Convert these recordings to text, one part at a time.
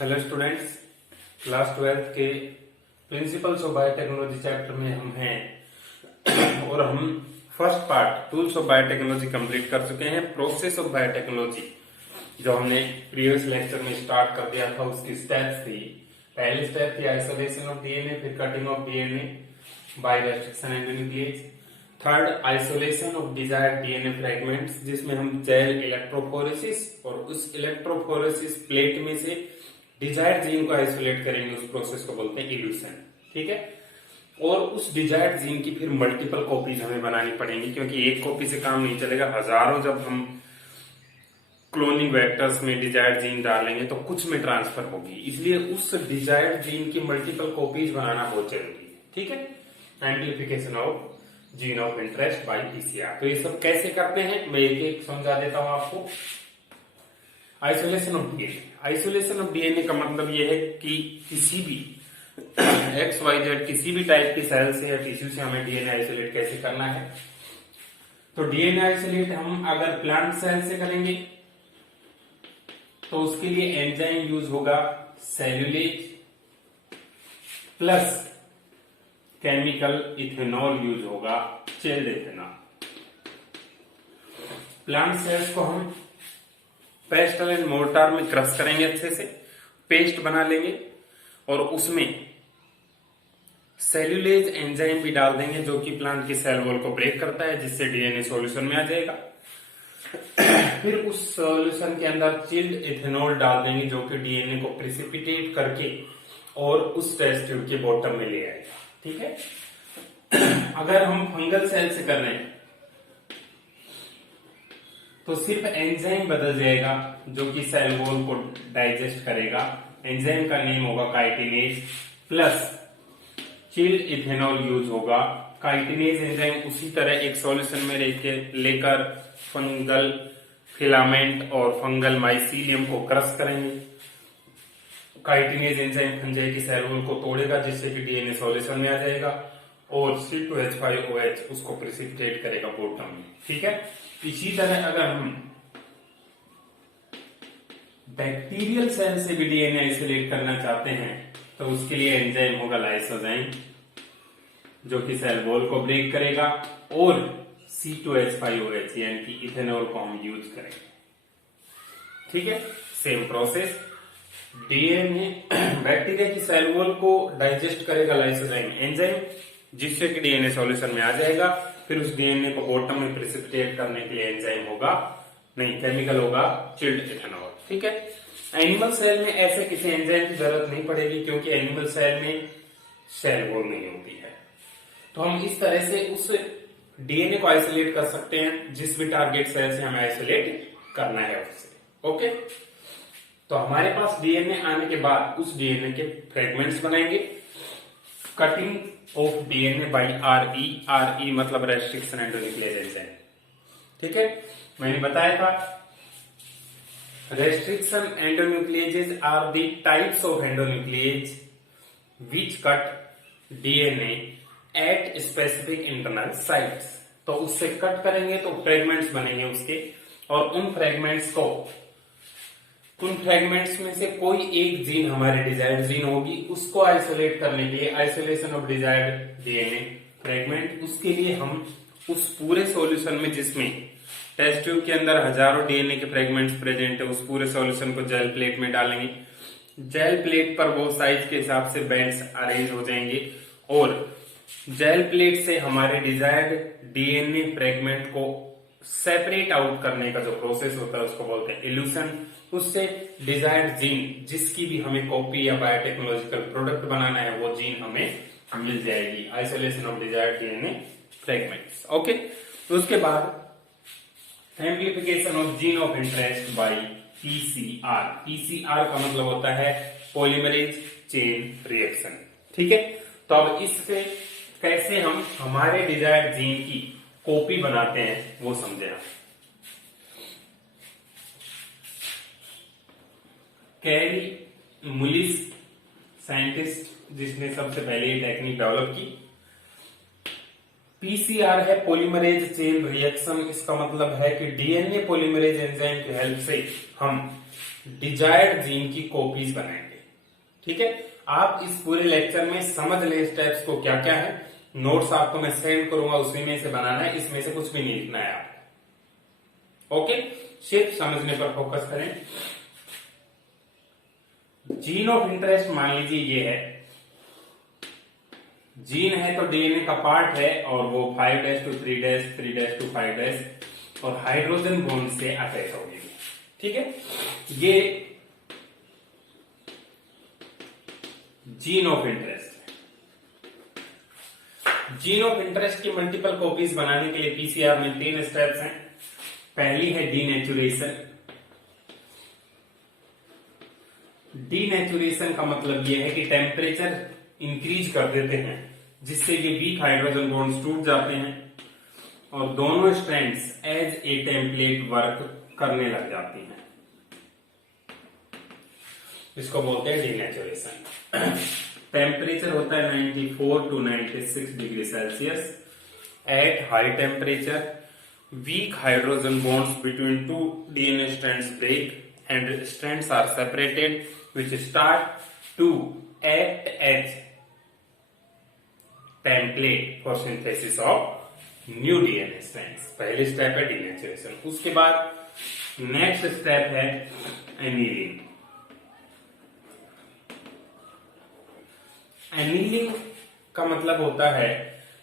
Hello students, class 12 के principles of biotechnology chapter में हम हैं और हम first part tools of biotechnology complete कर चुके हैं। प्रोसेस ऑफ बायोटेक्नोलॉजी जो हमने प्रीवियस लेक्चर में स्टार्ट कर दिया था, उसकी स्टेप्स थी। पहली स्टेप थी आइसोलेशन ऑफ डीएनए, फिर cutting of DNA bye restriction endonuclease. Third, isolation of desired DNA fragments, जिसमें हम जेल इलेक्ट्रोफोरेसिस और उस इलेक्ट्रोफोरेसिस प्लेट में से डिजायर्ड जीन को आइसोलेट करेंगे। उस प्रोसेस को बोलते हैं इल्यूशन। ठीक है। और उस डिजायर्ड जीन की फिर मल्टीपल कॉपीज हमें बनानी पड़ेंगी, क्योंकि एक कॉपी से काम नहीं चलेगा। हजारों जब हम क्लोनिंग वेक्टर्स में डिजायर्ड जीन डालेंगे तो कुछ में ट्रांसफर होगी, इसलिए उस डिजायर्ड जीन की मल्टीपल कॉपीज बनाना बहुत जरूरी है। ठीक है। Amplification of gene of interest by PCR. तो ये सब कैसे करते हैं मैं एक एक समझा देता हूं आपको। Isolation of DNA. Isolation of DNA का मतलब यह है कि किसी भी XYZ किसी भी टाइप की सेल से या टिश्यू से हमें डीएनए आइसोलेट कैसे करना है। तो डीएनए आइसोलेट हम अगर प्लांट सेल से करेंगे तो उसके लिए एंजाइम यूज होगा cellulase plus chemical ethanol use होगा, चिल्ड इथेनॉल। प्लांट सेल्स को हम पेस्टल एंड मोर्टार में क्रश करेंगे, अच्छे से पेस्ट बना लेंगे और उसमें सेल्यूलेज एंजाइम भी डाल देंगे जो कि प्लांट की सेल वॉल को ब्रेक करता है, जिससे डीएनए सॉल्यूशन में आ जाएगा। फिर उस सॉल्यूशन के अंदर चिल्ड इथेनॉल डाल देंगे जो कि डीएनए को प्रिसिपिटेट करके और उस टेस्ट ट्यूब के बॉटम में ले आएगा। ठीक है। अगर हम फंगल सेल से कर रहे हैं तो सिर्फ एंजाइम बदल जाएगा जो कि सेल वॉल को डाइजेस्ट करेगा। एंजाइम का नेम होगा chitinase plus chilled ethanol use होगा। काइटिनेज एंजाइम उसी तरह एक सॉल्यूशन में लेकर फंगल फिलामेंट और फंगल माइसीलियम को क्रश करेंगे। काइटिनेज एंजाइम फंजाई की सेल वॉल को तोड़ेगा, जिससे कि डीएनए सॉल्यूशन में आ जाएगा और C2H5OH उसको प्रिसिपिटेट करेगा बॉटम में। ठीक है। इसी तरह अगर हम बैक्टीरियल सेल से भी डीएनए आइसोलेट करना चाहते हैं तो उसके लिए एंजाइम होगा लाइसोजाइम जो कि सेल वॉल को ब्रेक करेगा और C2H5OH यानी कि इथेनॉल को हम यूज करेंगे। ठीक है। Same process. डीएनए बैक्टीरिया की सेल वॉल को डाइजेस्ट करेगा लाइसोजाइम एंजाइम, जिससे कि डीएनए सॉल्यूशन में आ जाएगा। फिर उस डीएनए को बॉटम में प्रिसिपिटेट करने के लिए एंजाइम होगा, नहीं केमिकल होगा चिल्ड इथेनॉल। ठीक है। एनिमल सेल में ऐसे किसी एंजाइम की जरूरत नहीं पड़ेगी, क्योंकि एनिमल सेल में सेल वॉल नहीं होती है। तो हम इस तरह से उस डीएनए को आइसोलेट कर सकते हैं जिस भी टारगेट सेल से हमें आइसोलेट करना है उससे। ओके। तो हमारे पास डीएनए आने के बाद उस डीएनए के फ्रेगमेंट्स बनाएंगे। Cutting of DNA by RE मतलब रेस्ट्रिक्शन एंडोन्यूक्लिएज एंजाइम। ठीक है। मैंने बताया था restriction endonucleases are the types of endonuclease which cut DNA at specific internal sites. तो उससे कट करेंगे तो फ्रेगमेंट्स बनेंगे उसके, और उन फ्रेगमेंट्स में से कोई एक जीन हमारे डिजायर्ड जीन होगी, उसको आइसोलेट करने के लिए isolation of desired DNA fragment, उसके लिए हम उस पूरे सॉल्यूशन में जिसमें टेस्ट ट्यूब के अंदर हजारों डीएनए के फ्रेगमेंट्स प्रेजेंट है, उस पूरे सॉल्यूशन को जेल प्लेट में डालेंगे। जेल प्लेट पर वो साइज के हिसाब से बैंड्स अरेंज हो जाएंगे और जेल प्लेट से हमारे डिजायर्ड डीएनए फ्रेगमेंट को सेपरेट आउट करने का जो प्रोसेस होता है उसको बोलते हैं इल्यूशन। उससे डिजायर्ड जीन जिसकी भी हमें कॉपी या बायोटेक्नोलॉजिकल प्रोडक्ट बनाना है वो जीन हमें मिल जाएगी। Isolation of desired DNA fragments. Okay. तो उसके बाद amplification of gene of interest by PCR। PCR का मतलब होता है पॉलीमरेज चेन रिएक्शन। ठीक है। तो अब इससे कैसे हम हमारे डिजायर्ड जीन की कॉपी बनाते हैं वो समझे आप। कैरी मुलिस साइंटिस्ट जिसने सबसे पहले ये टेक्निक डेवलप की। पीसीआर है पॉलीमरेज चेन रिएक्शन। इसका मतलब है कि डीएनए पॉलीमरेज एंजाइम की हेल्प से हम डिजायर्ड जीन की कॉपीज बनाएंगे। ठीक है, आप इस पूरे लेक्चर में समझ लें स्टेप्स को क्या क्या है। नोट्स आपको मैं सेंड करूंगा, उसी में से बनाना है, इसमें से कुछ भी नहीं लिखना है आपको। ओके, सिर्फ समझने पर फोकस करें। जीन ऑफ इंटरेस्ट मान लीजिए ये है, जीन है तो डीएनए का पार्ट है और वो 5' to 3' 3' to 5' और हाइड्रोजन बॉन्ड से अटैच होगी। ठीक है, ये gene of interest. Gene of interest की मल्टीपल कॉपीज बनाने के लिए पीसीआर में 3 स्टेप्स हैं। पहली है डीनेचुरेशन। डीनेचुरेशन का मतलब यह है कि टेम्परेचर इंक्रीज कर देते हैं, जिससे ये वीक हाइड्रोजन बॉन्ड्स टूट जाते हैं और दोनों strands as a template work करने लग जाती हैं। इसको बोलते हैं डीनेचुरेशन। टेम्परेचर होता है 94 to 96 degree Celsius. At high temperature weak hydrogen bonds between two DNA strands break and strands are separated, which start to act as template for synthesis of new DNA strands। पहली step है denaturation. उसके बाद next step है annealing. Annealing का मतलब होता है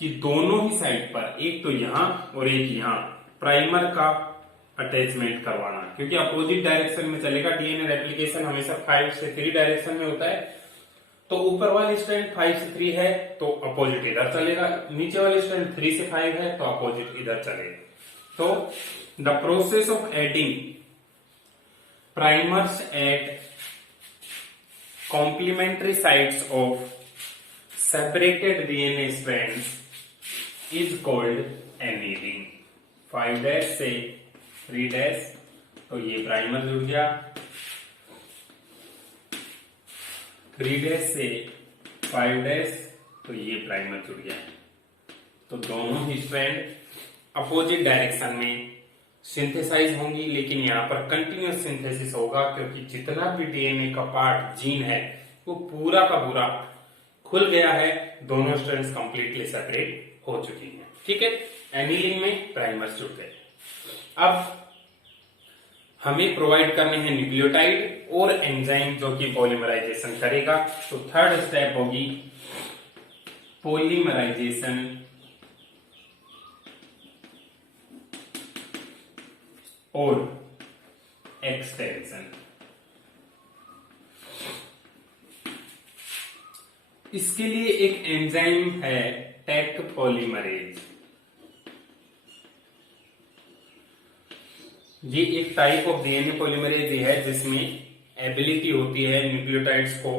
कि दोनों ही साइड पर, एक तो यहां और एक यहां, प्राइमर का अटैचमेंट करवाना, क्योंकि अपोजिट डायरेक्शन में चलेगा। डीएनए रेप्लिकेशन हमेशा 5 से 3 डायरेक्शन में होता है, तो ऊपर वाली स्ट्रैंड 5 से 3 है तो अपोजिट इधर चलेगा, नीचे वाली स्ट्रैंड 3 से 5 है तो अपोजिट इधर चलेगा। तो the process of adding primers at complementary sides of separated DNA strands is called annealing। 5' से 3' तो ये प्राइमर जुड़ गया, 3' से 5' तो ये प्राइमर जुड़ गया। तो दोनों ही स्ट्रैंड अपोजिट डायरेक्शन में सिंथेसाइज होंगी, लेकिन यहाँ पर कंटिन्यूअस सिंथेसिस होगा, क्योंकि जितना भी डीएनए का पार्ट जीन है वो पूरा का पूरा खुल गया है, दोनों स्ट्रैंड्स कंप्लीटली सेपरेट हो चुकी हैं। ठीक है, एनीलिंग में प्राइमर्स जुड़ गए। अब हमें प्रोवाइड करने हैं न्यूक्लियोटाइड और एंजाइम जो कि पॉलीमराइजेशन करेगा। तो थर्ड स्टेप होगी पॉलीमराइजेशन और एक्सटेंशन। इसके लिए एक एंजाइम है टेक पॉलीमरेज। ये एक टाइप ऑफ डीएनए पॉलीमरेज है जिसमें एबिलिटी होती है न्यूक्लियोटाइड्स को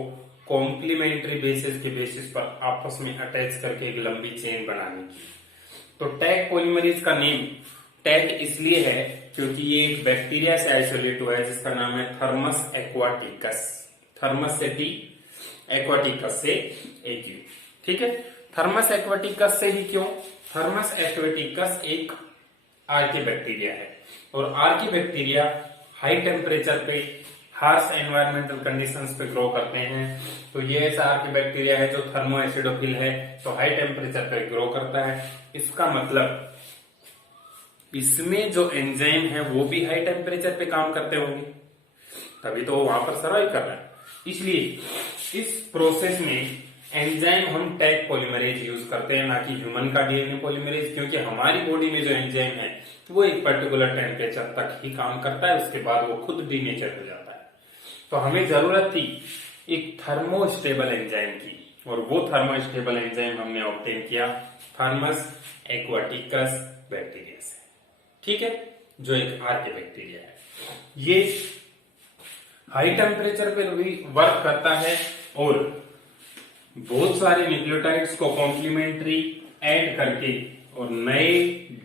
कॉम्प्लीमेंट्री बेसिस पर आपस में अटैच करके एक लंबी चेन बनाने की। तो टैग पॉलीमरेज का नेम टैग इसलिए है क्योंकि ये एक बैक्टीरिया से आइसोलेट हुआ है जिसका नाम है थर्मस एक्वाटिकस। थर्मस से टी, एक्वाटिकस से एक्यू। ठीक है, थर्मस एक्वाटिकस से ही क्यों? थर्मस एक्वाटिकस एक आर्की बैक्टीरिया है और आर्की बैक्टीरिया हाई टेम्परेचर पे हार्श एनवायरमेंटल कंडीशंस पे ग्रो करते हैं। तो ये ऐसा आर्की बैक्टीरिया है जो थर्मो एसिडोफिल है, तो हाई टेम्परेचर पे ग्रो करता है। इसका मतलब इसमें जो एंजाइम है वो भी हाई टेम्परेचर पे काम करते होंगे, तभी तो वहां पर सर्वाइव कर रहा है। इसलिए इस प्रोसेस में एंजाइम हम टैग पॉलीमरेज यूज करते हैं, ना कि ह्यूमन का डीएनए पॉलीमरेज, क्योंकि हमारी बॉडी में जो एंजाइम है वो एक पर्टिकुलर टेम्परेचर तक ही काम करता है, उसके बाद वो खुद डीनेचर हो जाता है। तो हमें जरूरत थी एक थर्मोस्टेबल एंजाइम की, और वो थर्मोस्टेबल एंजाइम हमने ऑब्टेन किया थर्मस एक्वाटिकस बैक्टीरिया से। ठीक है, जो एक आर्की बैक्टीरिया है। ये हाई टेम्परेचर पे भी वर्क करता है और बहुत सारे न्यूक्लियोटाइड्स को कॉम्प्लीमेंट्री ऐड करके और नए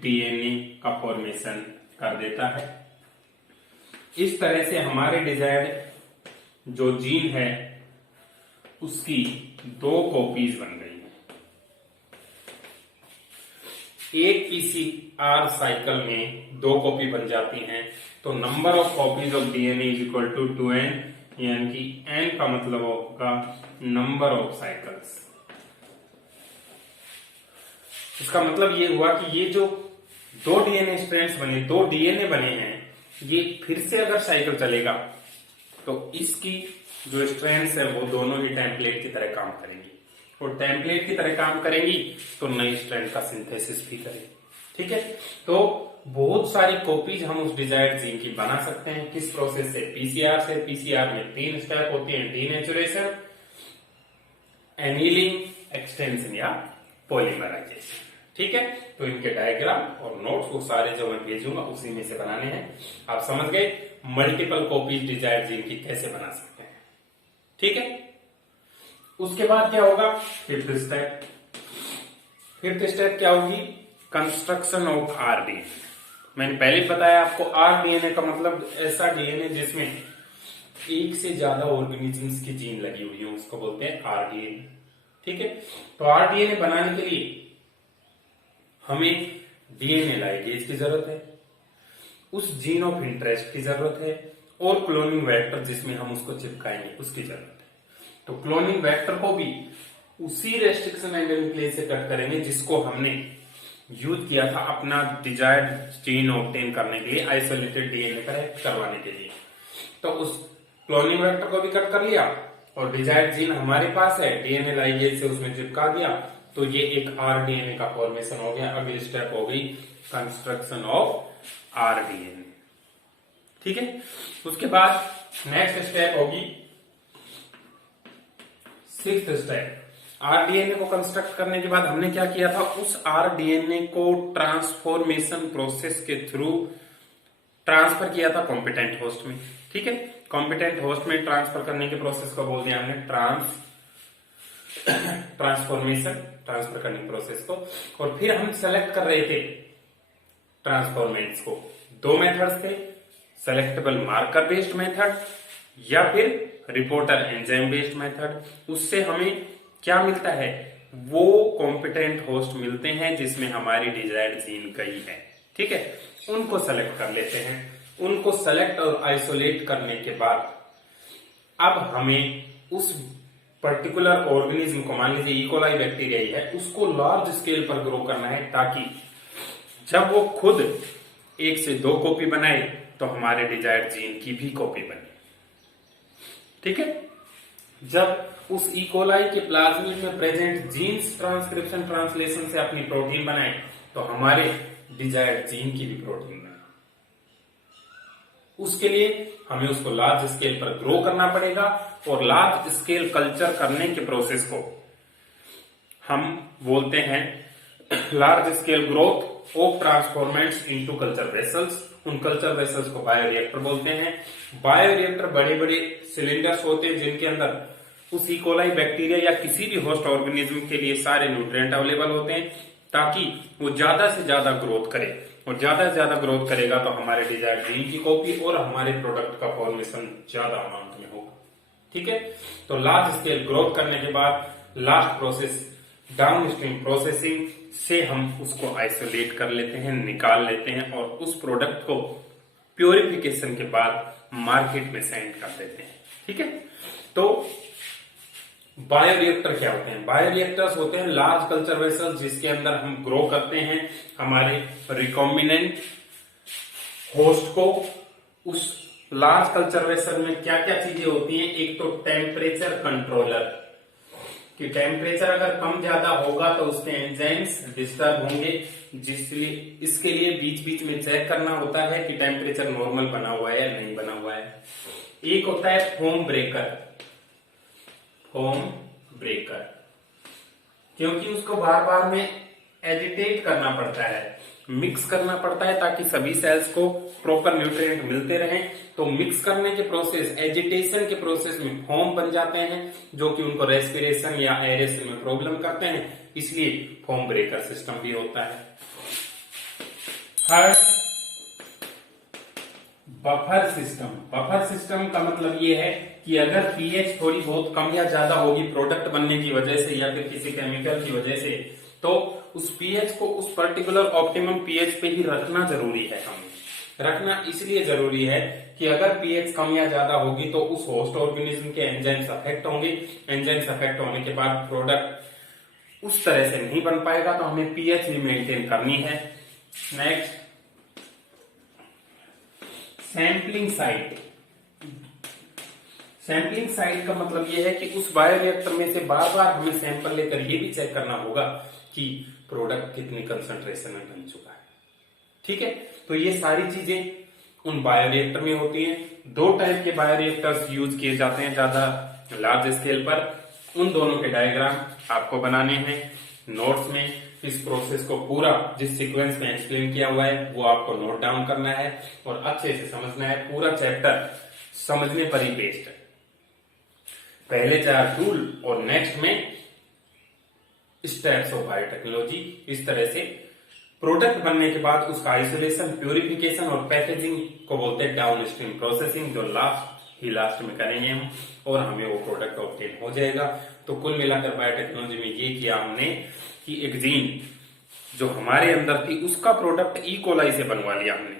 डीएनए का फॉर्मेशन कर देता है। इस तरह से हमारे डिजायर्ड जो जीन है उसकी 2 कॉपीज बन गई हैं। एक पीसीआर साइकिल में 2 कॉपी बन जाती हैं, तो number of copies of DNA is equal to 2n यानी कि N का मतलब होगा नंबर ऑफ साइकिल्स। इसका मतलब ये हुआ कि ये जो दो डीएनए स्ट्रैंड्स बने, दो डीएनए बने हैं, ये फिर से अगर साइकिल चलेगा तो इसकी जो स्ट्रैंड्स है वो दोनों ही टेम्पलेट की तरह काम करेंगी, और टेम्पलेट की तरह काम करेंगी तो नई स्ट्रैंड का सिंथेसिस भी करेंगी। ठीक है, तो बहुत सारी कॉपीज हम उस डिजायर्ड जीन की बना सकते हैं। किस प्रोसेस से? पीसीआर से। पीसीआर में 3 स्टेप होती हैं, डीनेचुरेशन, एनीलिंग, एक्सटेंशन या पॉलीमराइजेशन। ठीक है, तो इनके डायग्राम और नोट्स वो सारे जो मैं भेजूंगा उसी में से बनाने हैं। आप समझ गए मल्टीपल कॉपीज डिजायर्ड जीन की कैसे बना सकते हैं। ठीक है, उसके बाद क्या होगा? Fifth step. फिफ्थ स्टेप क्या होगी? Construction of rDNA. मैंने पहले बताया आपको, आरडीएनए का मतलब ऐसा डीएनए जिसमें एक से ज्यादा ऑर्गेनिजम्स की जीन लगी हुई है, उसको बोलते हैं आरडीएनए। ठीक है, तो आरडीएनए बनाने के लिए हमें डीएनए लाइगेज की जरूरत है, उस जीन ऑफ इंटरेस्ट की जरूरत है, और क्लोनिंग वेक्टर जिसमें हम उसको चिपकाएंगे उसकी जरूरत है। तो क्लोनिंग वेक्टर को भी उसी रेस्ट्रिक्शन एंगल न्यूक्लियस से कट करेंगे जिसको हमने यूज किया था अपना डिजायर्ड जीन ऑब्टेन करने के लिए, आइसोलेटेड डीएनए करेक्ट करवाने के लिए। तो उस क्लोनिंग वेक्टर को भी कट कर लिया और डिजायर्ड जीन हमारे पास है, डीएनए लाइगेज से उसमें चिपका दिया, तो ये एक आरडीएनए का फॉर्मेशन हो गया। अगली स्टेप हो गई कंस्ट्रक्शन ऑफ आरडीएनए। ठीक है, उसके बाद नेक्स्ट स्टेप होगी सिक्स्थ स्टेप। आरडीएनए को कंस्ट्रक्ट करने के बाद हमने क्या किया था? उस आरडीएनए को ट्रांसफॉर्मेशन प्रोसेस के थ्रू ट्रांसफर किया था कॉम्पिटेंट होस्ट में। ठीक है, कॉम्पिटेंट होस्ट में ट्रांसफर करने के प्रोसेस को बोल दिया हमने ट्रांसफॉर्मेशन, ट्रांसफर करने के प्रोसेस को। और फिर हम सेलेक्ट कर रहे थे ट्रांसफॉर्मेंट्स को। दो मेथड्स थे, सेलेक्टेबल मार्कर बेस्ड मेथड या फिर रिपोर्टर एंजाइम बेस्ड मेथड। उससे हमें क्या मिलता है? वो कॉम्पिटेंट होस्ट मिलते हैं जिसमें हमारी डिजायर्ड जीन गई है। ठीक है, उनको सेलेक्ट कर लेते हैं। उनको सेलेक्ट और आइसोलेट करने के बाद अब हमें उस पर्टिकुलर ऑर्गेनिज्म को, मान लीजिए इकोलाई बैक्टीरिया ही है, उसको लार्ज स्केल पर ग्रो करना है ताकि जब वो खुद 1 से 2 कॉपी बनाए तो हमारे डिजायर्ड जीन की भी कॉपी बने। ठीक है, जब उस इकोलाई के प्लाज्मिड में प्रेजेंट जीन्स ट्रांसक्रिप्शन ट्रांसलेशन से अपनी प्रोटीन बनाए तो हमारे डिजायर्ड जीन की भी प्रोटीन बने। उसके लिए हमें उसको लार्ज स्केल पर ग्रो करना पड़ेगा, और लार्ज स्केल कल्चर करने के प्रोसेस को हम बोलते हैं large scale growth of transformants into culture vessels. उन कल्चर वेसल्स को बायोरिएक्टर बोलते हैं। बायोरिएक्टर बड़े बड़े सिलेंडर्स होते हैं जिनके अंदर उस इकोलाई बैक्टीरिया या किसी भी होस्ट ऑर्गेनिज्म के लिए सारे न्यूट्रिएंट अवेलेबल होते हैं ताकि वो ज्यादा से ज्यादा ग्रोथ करे, और ज्यादा से ज्यादा ग्रोथ करेगा तो हमारे डिजायर्ड जीन की कॉपी और हमारे प्रोडक्ट का फॉर्मेशन ज्यादा अमाउंट में होगा। ठीक है, तो लार्ज स्केल ग्रोथ करने के बाद last process down stream processing से हम उसको आइसोलेट कर लेते हैं, निकाल लेते हैं, और उस प्रोडक्ट को प्योरिफिकेशन के बाद मार्केट में सेंड कर देते हैं। ठीक है, तो बायोरिएक्टर क्या होते हैं? बायोरिएक्टर्स होते हैं लार्ज कल्चर वेसल्स जिसके अंदर हम ग्रो करते हैं हमारे रिकॉम्बिनेंट होस्ट को। उस लार्ज कल्चर वेसल में क्या क्या चीजें होती हैं? एक तो टेम्परेचर कंट्रोलर, कि टेम्परेचर अगर कम ज्यादा होगा तो उसके एंजाइम्स डिस्टर्ब होंगे, जिसलिए इसके लिए बीच बीच में चेक करना होता है कि टेम्परेचर नॉर्मल बना हुआ है या नहीं बना हुआ है। एक होता है फोम ब्रेकर, फोम ब्रेकर, क्योंकि उसको बार बार में एजिटेट करना पड़ता है, मिक्स करना पड़ता है ताकि सभी सेल्स को प्रॉपर न्यूट्रिएंट मिलते रहें। तो मिक्स करने के प्रोसेस, एजिटेशन के प्रोसेस में फोम बन जाते हैं जो कि उनको रेस्पिरेशन या एरेशन में प्रॉब्लम करते हैं, इसलिए फोम ब्रेकर सिस्टम भी होता है। Third, buffer system. Buffer system का मतलब ये है कि अगर पीएच थोड़ी बहुत कम या ज्यादा होगी प्रोडक्ट बनने की वजह से या फिर किसी केमिकल की वजह से, तो उस पीएच को उस पर्टिकुलर ऑप्टिमम पीएच पे ही रखना जरूरी है। हमें रखना इसलिए जरूरी है कि अगर पीएच कम या ज्यादा होगी तो उस होस्ट ऑर्गेनिज्म के एंजाइम्स अफेक्ट होंगे। एंजाइम्स अफेक्ट होने के बाद प्रोडक्ट उस तरह से नहीं बन पाएगा, तो हमें पीएच भी मेंटेन करनी है। Next, sampling site. Sampling site का मतलब यह है कि उस बायोरिएक्टर में से बार बार हमें सैंपल लेकर ये भी चेक करना होगा कि प्रोडक्ट कितनी कंसंट्रेशन में बन चुका है। ठीक है, तो ये सारी चीजें उन बायोरिएक्टर में होती हैं। दो टाइप के बायोरिएक्टर्स यूज किए जाते हैं ज्यादा लार्ज स्केल पर। उन दोनों के डायग्राम आपको बनाने हैं नोट्स में। इस प्रोसेस को पूरा जिस सीक्वेंस में एक्सप्लेन किया हुआ है वो आपको नोट डाउन करना है और अच्छे से समझना है। पूरा चैप्टर समझने पर ही बेस्ड है। पहले 4 टूल और नेक्स्ट में स्टेप्स ऑफ बायोटेक्नोलॉजी। इस तरह से प्रोडक्ट बनने के बाद उसका आइसोलेशन, प्यूरिफिकेशन और पैकेजिंग को बोलते हैं डाउन स्ट्रीम प्रोसेसिंग, जो लास्ट में करेंगे हम, और हमें वो प्रोडक्ट ऑब्टेन हो जाएगा। तो कुल मिलाकर बायोटेक्नोलॉजी में ये किया हमने कि एक जीन जो हमारे अंदर थी उसका प्रोडक्ट ई कोलाई से बनवा लिया हमने,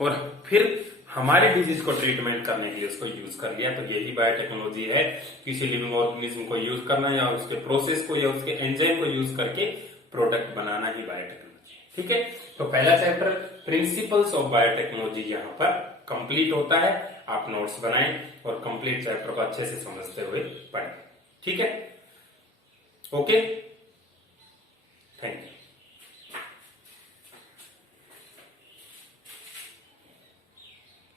और फिर हमारे डिजीज को ट्रीटमेंट करने के लिए उसको यूज कर लिया। तो यही बायोटेक्नोलॉजी है, किसी लिविंग ऑर्गेनिज्म को यूज करना या उसके प्रोसेस को या उसके एंजाइम को यूज करके प्रोडक्ट बनाना ही बायोटेक्नोलॉजी। ठीक है, तो पहला चैप्टर प्रिंसिपल्स ऑफ बायोटेक्नोलॉजी यहाँ पर कंप्लीट होता है। आप नोट्स बनाएं और कंप्लीट चैप्टर को अच्छे से समझते हुए पढ़ें। ठीक है, ओके, थैंक यू।